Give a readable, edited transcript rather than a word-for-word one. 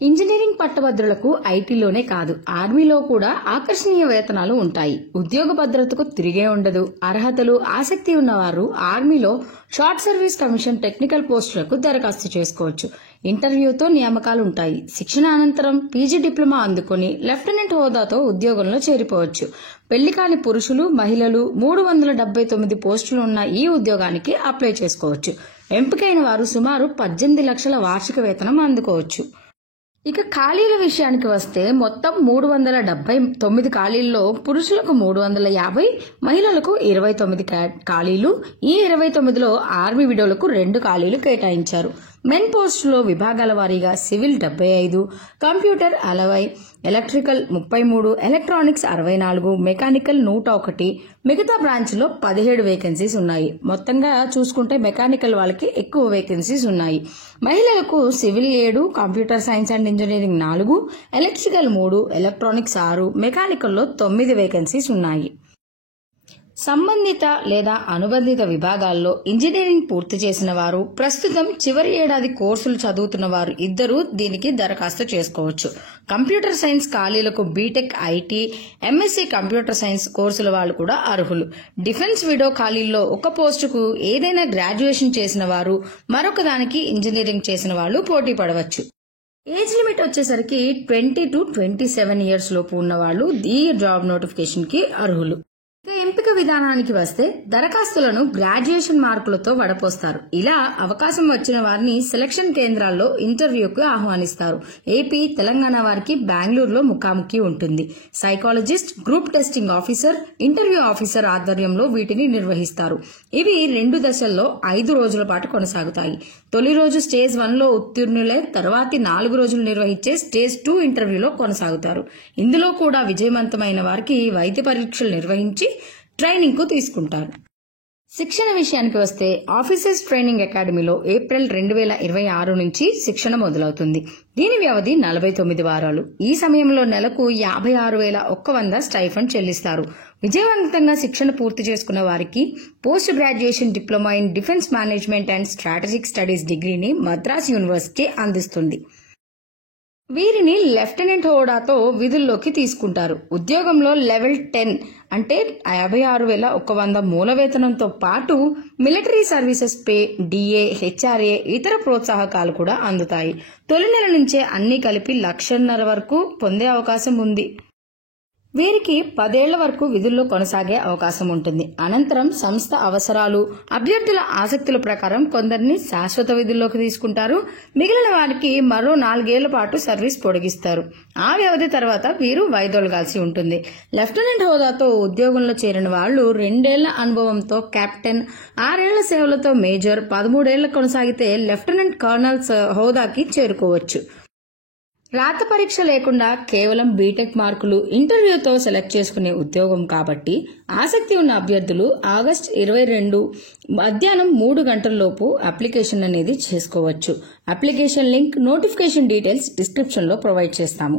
Engineering పట్టభద్రులకు ఐటీలోనే కాదు ఆర్మీలో కూడా ఆకర్షణీయ వేతనాలు ఉంటాయి. ఉద్యోగ భద్రతకు తిరిగే ఉండదు. అర్హతలు, ఆసక్తి ఉన్నవారు ఆర్మీలో షార్ట్ సర్వీస్ కమిషన్ టెక్నికల్ పోస్టులకు దరఖాస్తు చేసుకోవచ్చు. ఇంటర్వ్యూతో నియామకాలు ఉంటాయి. శిక్షణ అనంతరం పీజీ డిప్లొమా అందుకుని లెఫ్టినెంట్ హోదాతో ఉద్యోగంలో చేరిపోవచ్చు. పెళ్లి కాని పురుషులు, మహిళలు 379 పోస్టులు ఉన్న ఈ ఉద్యోగానికి అప్లై చేసుకోవచ్చు. ఎంపికైన వారు సుమారు 18 లక్షల వార్షిక వేతనం అందుకోవచ్చు. ఇక ఖాళీల విషయానికి వస్తే మొత్తం 379 ఖాళీల్లో పురుషులకు 350, మహిళలకు 29 ఖాళీలు. ఈ 29లో ఆర్మీ విడోలకు 2 ఖాళీలు కేటాయించారు. మెన్ పోస్టులో విభాగాల వారీగా civil 75, computer 60, electrical 33, electronics 64, mechanical 101, మిగతా బ్రాంచ్లో 17 వేకెన్సీస్ ఉన్నాయి. మొత్తంగా చూసుకుంటే మెకానికల్ వాళ్ళకి ఎక్కువ వేకెన్సీస్ ఉన్నాయి. మహిళలకు civil 7, computer science and engineering 4, electrical 3, electronics 6, మెకానికల్లో 9 vacancies ఉన్నాయి. సంబంధిత లేదా అనుబంధిత విభాగాల్లో ఇంజనీరింగ్ పూర్తి చేసిన వారు, ప్రస్తుతం చివరి ఏడాది కోర్సులు చదువుతున్న వారు ఇద్దరూ దీనికి దరఖాస్తు చేసుకోవచ్చు. కంప్యూటర్ సైన్స్ ఖాళీలకు BTech, IT, MSc computer science కోర్సుల వాళ్ళు కూడా అర్హులు. డిఫెన్స్ విడో ఖాళీల్లో ఒక పోస్టుకు ఏదైనా గ్రాడ్యుయేషన్ చేసిన వారు, మరొక దానికి ఇంజనీరింగ్ చేసిన వాళ్ళు పోటీ పడవచ్చు. ఏజ్ లిమిట్ వచ్చేసరికి 20 to 27 ఇయర్స్ లోపు ఉన్న వాళ్ళు ఈ జాబ్ నోటిఫికేషన్ కి అర్హులు. ఇక ఎంపిక విధానానికి వస్తే దరఖాస్తులను గ్రాడ్యుయేషన్ మార్కులతో వడపోస్తారు. ఇలా అవకాశం వచ్చిన వారిని సెలక్షన్ కేంద్రాల్లో ఇంటర్వ్యూకు ఆహ్వానిస్తారు. ఏపీ, తెలంగాణ వారికి బెంగళూరులో ముఖాముఖి ఉంటుంది. Psychologist, group testing officer, interview officer ఆధ్వర్యంలో వీటిని నిర్వహిస్తారు. ఇవి 2 దశల్లో 5 రోజుల పాటు కొనసాగుతాయి. తొలి రోజు స్టేజ్ 1లో ఉత్తీర్ణులే తర్వాతి 4 రోజులు నిర్వహించే స్టేజ్ 2 ఇంటర్వ్యూలో కొనసాగుతారు. ఇందులో కూడా విజయవంతమైన వారికి వైద్య పరీక్షలు నిర్వహించి ట్రైనింగ్ కు తీసుకుంటారు. శిక్షణ విషయానికి వస్తే ఆఫీసర్స్ ట్రైనింగ్ అకాడమీలో ఏప్రిల్ 2026 నుంచి శిక్షణ మొదలవుతుంది. దీని వ్యవధి 49 వారాలు. ఈ సమయంలో నెలకు 56,100 స్టైఫండ్ చెల్లిస్తారు. విజయవంతంగా శిక్షణ పూర్తి చేసుకున్న వారికి post graduation diploma in defence management and strategic studies డిగ్రీని మద్రాస్ యూనివర్సిటీ అందిస్తుంది. వీరిని లెఫ్టినెంట్ హోదాతో విధుల్లోకి తీసుకుంటారు. ఉద్యోగంలో లెవెల్ 10 అంటే 56,100 మూల వేతనంతో పాటు military services pay, DA, HRA, ఇతర ప్రోత్సాహకాలు కూడా అందుతాయి. తొలి నెల నుంచే అన్ని కలిపి 1,50,000 వరకు పొందే అవకాశం ఉంది. వీరికి 10 ఏళ్ల వరకు విధుల్లో కొనసాగే అవకాశం ఉంటుంది. అనంతరం సంస్థ అవసరాలు, అభ్యర్థుల ఆసక్తుల ప్రకారం కొందరిని శాశ్వత విధుల్లోకి తీసుకుంటారు. మిగిలిన వారికి మరో 4 ఏళ్ల పాటు సర్వీస్ పొడిగిస్తారు. ఆ వ్యవధి తర్వాత వీరు వైదొలగాల్సి ఉంటుంది. లెఫ్టినెంట్ హోదాతో ఉద్యోగంలో చేరిన వాళ్లు 2 ఏళ్ల అనుభవంతో కెప్టెన్, 6 ఏళ్ల సేవలతో మేజర్, 13 ఏళ్లు కొనసాగితే లెఫ్టినెంట్ కర్నల్ హోదాకి చేరుకోవచ్చు. రాత పరీక్ష లేకుండా కేవలం బీటెక్ మార్కులు, ఇంటర్వ్యూతో సెలెక్ట్ చేసుకునే ఉద్యోగం కాబట్టి ఆసక్తి ఉన్న అభ్యర్థులు ఆగస్టు 22 మధ్యాహ్నం 3 గంటలలోపు అప్లికేషన్ అనేది చేసుకోవచ్చు. Application link, notification details description లో ప్రొవైడ్ చేస్తాము.